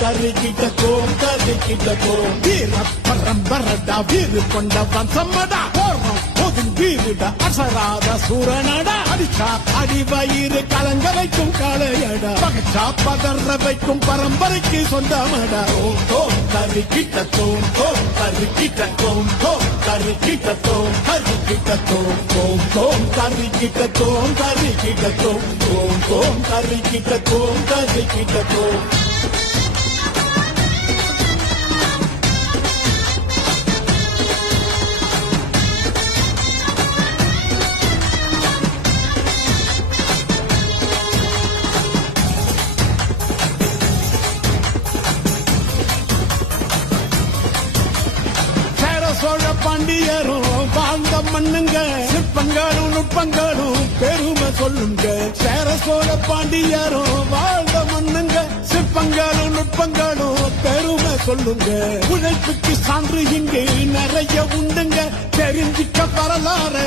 கறிக்கிட்டோம் வீர பரம்பரடா வீறு கொண்ட வம்சமடா போறோம் போதும் வீருடா அசராத சூரனடா அடிச்சா அடி வயிறு கலங்க வைக்கும் காளையடா பகச்சா பதற வைக்கும் பரம்பரைக்கு சொந்தமடா கறிக்கிட்டோம் கறிக்கிட்டோம் கறிக்கிட்டோம் கறிக்கிட்டோம் கறிக்கிட்டோம் கறிக்கிட்டோம் சோழ பாண்டியரும் வாழ்ந்த மண்ணுங்க சிற்பங்களும் நுட்பங்களும் பெருமை சொல்லுங்க சேர சோழ பாண்டியரும் வாழ்ந்த மண்ணுங்க சிற்பங்களும் நுட்பங்களும் பெருமை சொல்லுங்க உழைப்புக்கு சான்று இங்கு நிறைய உண்டுங்க தெரிஞ்சிக்க வரலாறு